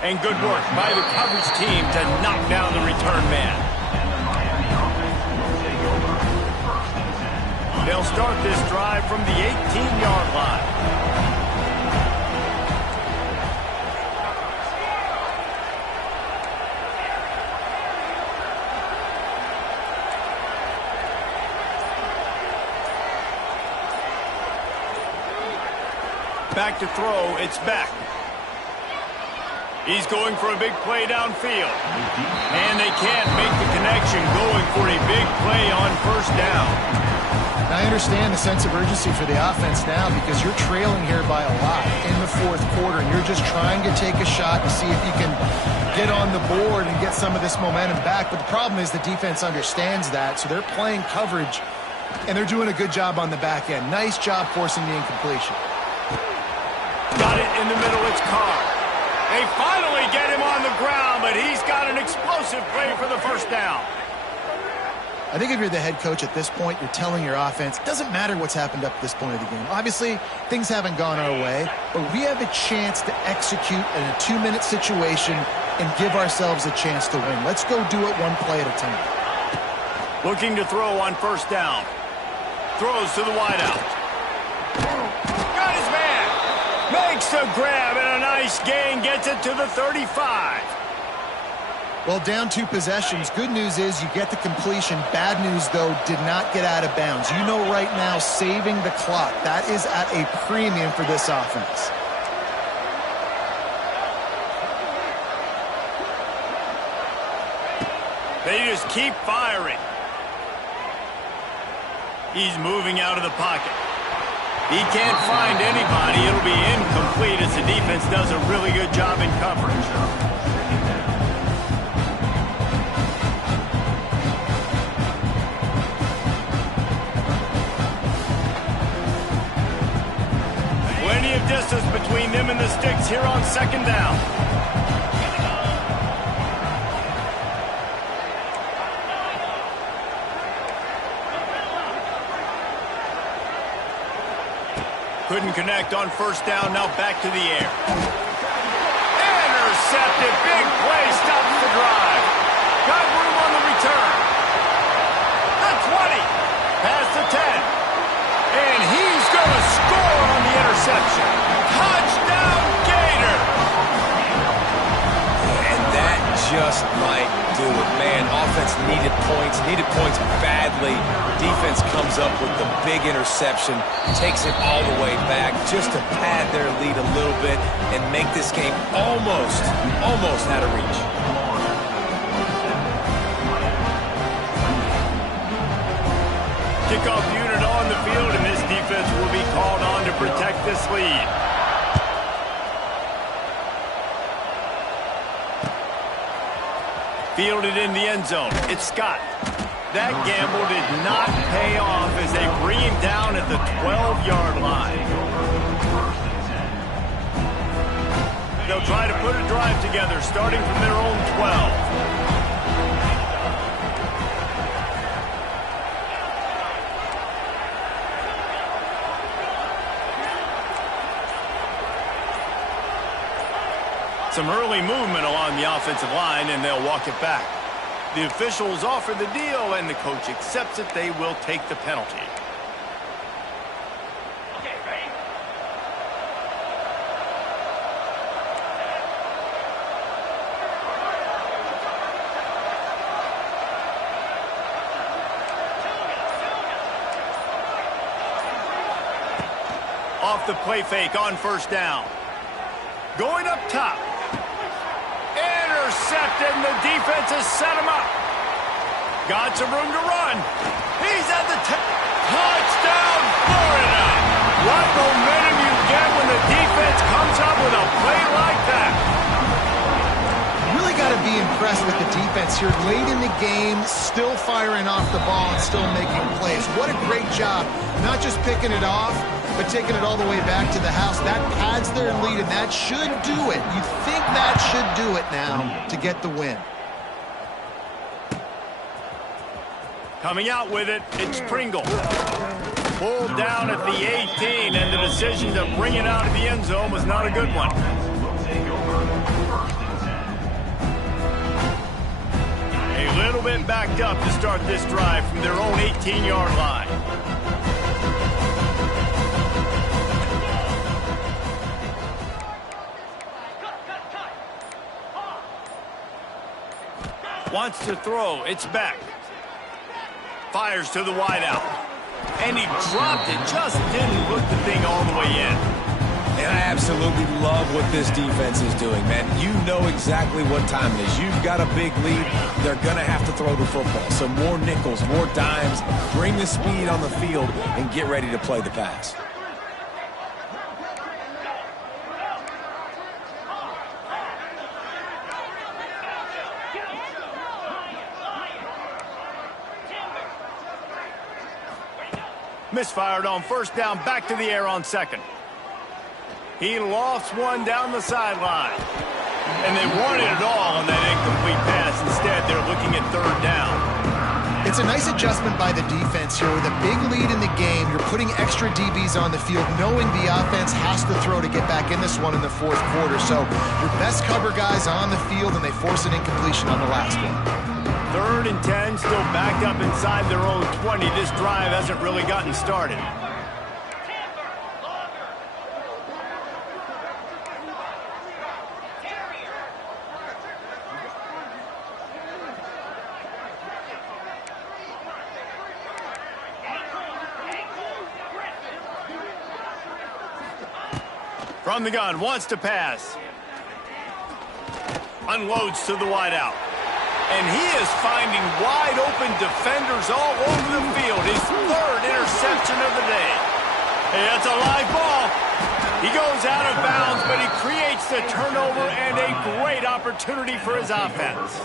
And good work by the coverage team to knock down the return man. They'll start this drive from the 18-yard line. Back to throw, it's Beck. He's going for a big play downfield. And they can't make the connection going for a big play on first down. I understand the sense of urgency for the offense now because you're trailing here by a lot in the fourth quarter, and you're just trying to take a shot and see if you can get on the board and get some of this momentum back. But the problem is the defense understands that, so they're playing coverage, and they're doing a good job on the back end. Nice job forcing the incompletion. Got it in the middle, it's Carr. They finally get him on the ground, but he's got an explosive play for the first down. I think if you're the head coach at this point, you're telling your offense, it doesn't matter what's happened up to this point of the game. Obviously, things haven't gone our way, but we have a chance to execute in a 2-minute situation and give ourselves a chance to win. Let's go do it one play at a time. Looking to throw on first down. Throws to the wideout. Got his man. Makes the grab and a nice gain. Gets it to the 35. Well, down 2 possessions. Good news is you get the completion. Bad news, though, did not get out of bounds. You know right now, saving the clock, that is at a premium for this offense. They just keep firing. He's moving out of the pocket. He can't find anybody. It'll be incomplete as the defense does a really good job in coverage. Plenty of distance between them and the sticks here on second down. Couldn't connect on first down, now back to the air. Intercepted, big play, stops the drive. Got room on the return. The 20, past the 10. And he's going to score on the interception. Touchdown, Gator! And that just might do it. Man, offense needed points badly. Defense comes up with the big interception, takes it all the way back just to pad their lead a little bit and make this game almost out of reach. Kickoff unit on the field, and this defense will be called on to protect this lead. Fielded in the end zone. It's Scott. That gamble did not pay off as they bring him down at the 12-yard line. They'll try to put a drive together starting from their own 12. Some early movement along the offensive line, and they'll walk it back. The officials offer the deal, and the coach accepts it. They will take the penalty. Okay, ready? Off the play fake on first down. Going up top. Intercepted, and the defense has set him up. Got some room to run. He's at the touchdown, Florida. What momentum you get when the defense comes up with a play like that. Really got to be impressed with the defense here. Late in the game, still firing off the ball and still making plays. What a great job. Not just picking it off, but taking it all the way back to the house. That pads their lead, and that should do it. You think that should do it now to get the win. Coming out with it, it's Pringle. Pulled down at the 18, and the decision to bring it out of the end zone was not a good one. them backed up to start this drive from their own 18-yard line. Wants to throw. It's back. Fires to the wideout. And he dropped it. Just didn't hook the thing all the way in. And I absolutely love what this defense is doing, man. You know exactly what time it is. You've got a big lead. They're going to have to throw the football. So more nickels, more dimes. Bring the speed on the field and get ready to play the pass. Misfired on first down, back to the air on second. He lofts one down the sideline. And they wanted it all on that incomplete pass. Instead, they're looking at third down. It's a nice adjustment by the defense here. With a big lead in the game, you're putting extra DBs on the field, knowing the offense has to throw to get back in this one in the fourth quarter. So your best cover guys on the field, and they force an incompletion on the last one. 3rd and 10, still backed up inside their own 20. This drive hasn't really gotten started. From the gun, wants to pass. Unloads to the wideout. And he is finding wide-open defenders all over the field. His 3rd interception of the day. Hey, that's a live ball. He goes out of bounds, but he creates the turnover and a great opportunity for his offense.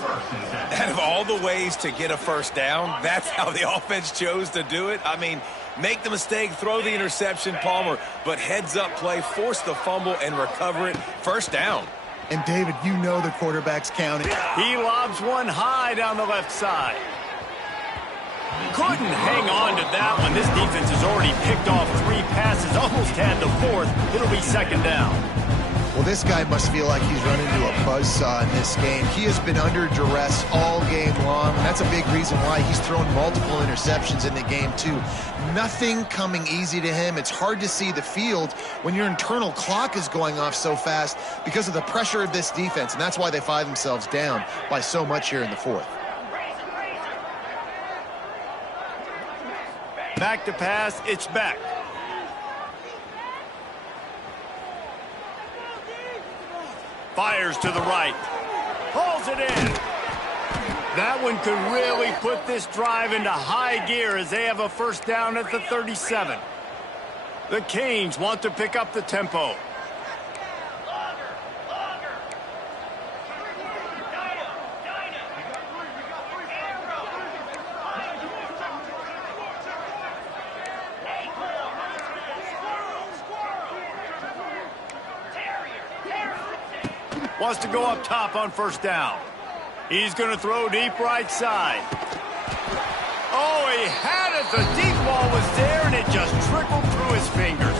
Out of all the ways to get a first down, that's how the offense chose to do it. I mean, make the mistake, throw the interception, Palmer, but heads-up play, force the fumble, and recover it. First down. And, David, you know the quarterback's counting. He lobs one high down the left side. Couldn't hang on to that one. This defense has already picked off 3 passes, almost had the 4th. It'll be second down. Well, this guy must feel like he's run into a buzzsaw in this game. He has been under duress all game long, and that's a big reason why he's thrown multiple interceptions in the game, too. Nothing coming easy to him. It's hard to see the field when your internal clock is going off so fast because of the pressure of this defense, and that's why they find themselves down by so much here in the 4th. Back to pass, it's back. Fires to the right. Pulls it in. That one could really put this drive into high gear as they have a first down at the 37. The Canes want to pick up the tempo. Wants to go up top on first down. He's going to throw deep right side. Oh, he had it. The deep ball was there, and it just trickled through his fingers.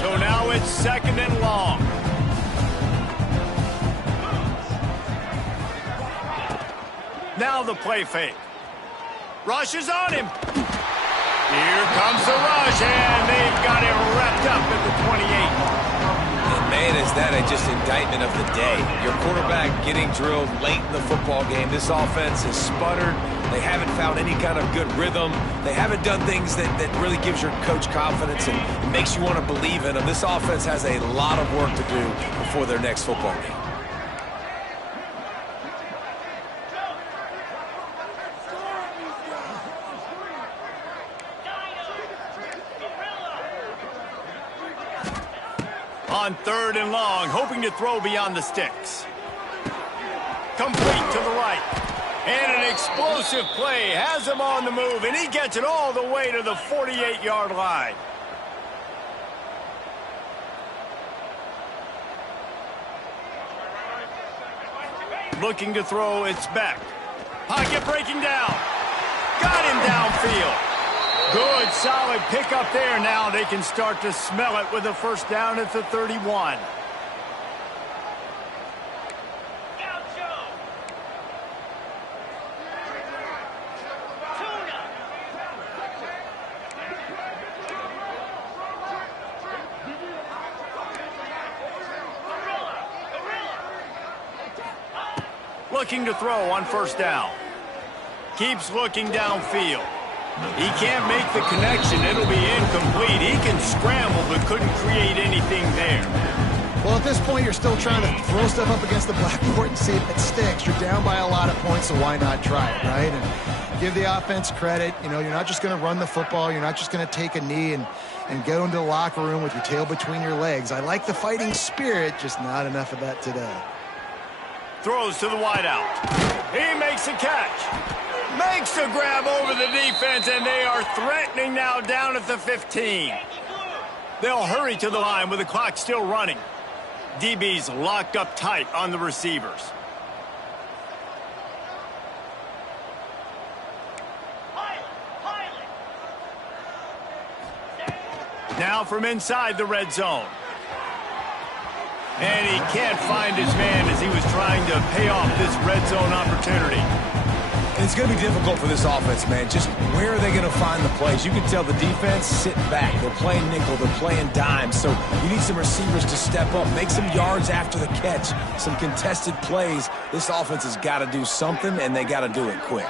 So now it's second and long. Now the play fake. Rush is on him. Here comes the rush, and they've got him wrapped up at the 28. And man, is that just indictment of the day. Your quarterback getting drilled late in the football game. This offense has sputtered. They haven't found any kind of good rhythm. They haven't done things that really gives your coach confidence and makes you want to believe in them. This offense has a lot of work to do before their next football game. On third and long, hoping to throw beyond the sticks. Complete to the right. And an explosive play has him on the move, and he gets it all the way to the 48-yard line. Looking to throw, it's back. Pocket breaking down. Got him downfield. Good, solid pickup there. Now they can start to smell it with a first down at the 31. Looking to throw on first down. Keeps looking downfield. He can't make the connection. It'll be incomplete. He can scramble but couldn't create anything there. Well, at this point, you're still trying to throw stuff up against the blackboard and see if it sticks. You're down by a lot of points, so why not try it, right? And give the offense credit. You know, you're not just going to run the football. You're not just going to take a knee and go into the locker room with your tail between your legs. I like the fighting spirit, just not enough of that today. Throws to the wideout. He makes a catch. Makes a grab over the defense, and they are threatening now down at the 15. They'll hurry to the line with the clock still running. DB's locked up tight on the receivers. Now from inside the red zone. And he can't find his man as he was trying to pay off this red zone opportunity. And it's going to be difficult for this offense, man. Just where are they going to find the plays? You can tell the defense sitting back. They're playing nickel. They're playing dime. So you need some receivers to step up, make some yards after the catch, some contested plays. This offense has got to do something, and they got to do it quick.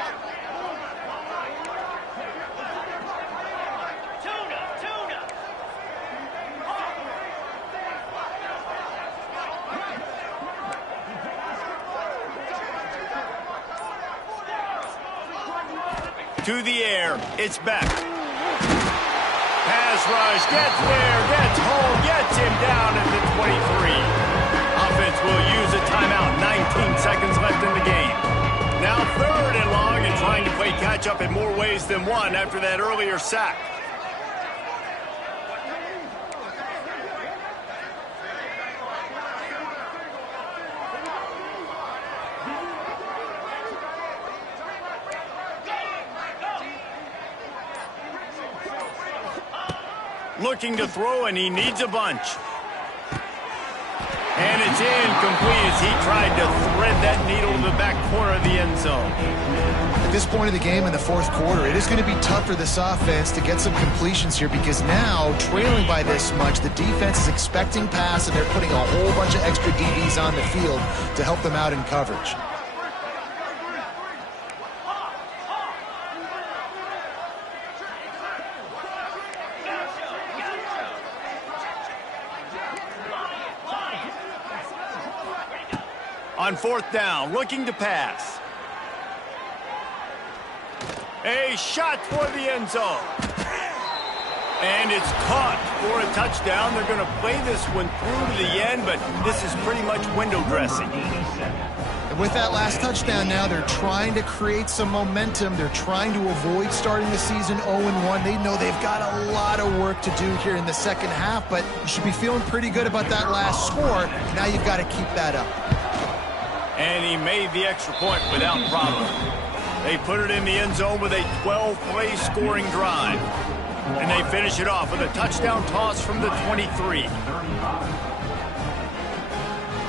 To the air, it's back. Pass rush, gets there, gets home, gets him down at the 23. Offense will use a timeout, 19 seconds left in the game. Now 3rd and long and trying to play catch-up in more ways than one after that earlier sack. Looking to throw, and he needs a bunch. And it's incomplete as he tried to thread that needle to the back corner of the end zone. At this point of the game in the 4th quarter, it is going to be tough for this offense to get some completions here because now, trailing by this much, the defense is expecting pass, and they're putting a whole bunch of extra DBs on the field to help them out in coverage. On 4th down, looking to pass. A shot for the end zone. And it's caught for a touchdown. They're going to play this one through to the end, but this is pretty much window dressing. And with that last touchdown now, they're trying to create some momentum. They're trying to avoid starting the season 0-1. They know they've got a lot of work to do here in the second half, but you should be feeling pretty good about that last score. Now you've got to keep that up. And he made the extra point without problem. They put it in the end zone with a 12-play scoring drive. And they finish it off with a touchdown toss from the 23.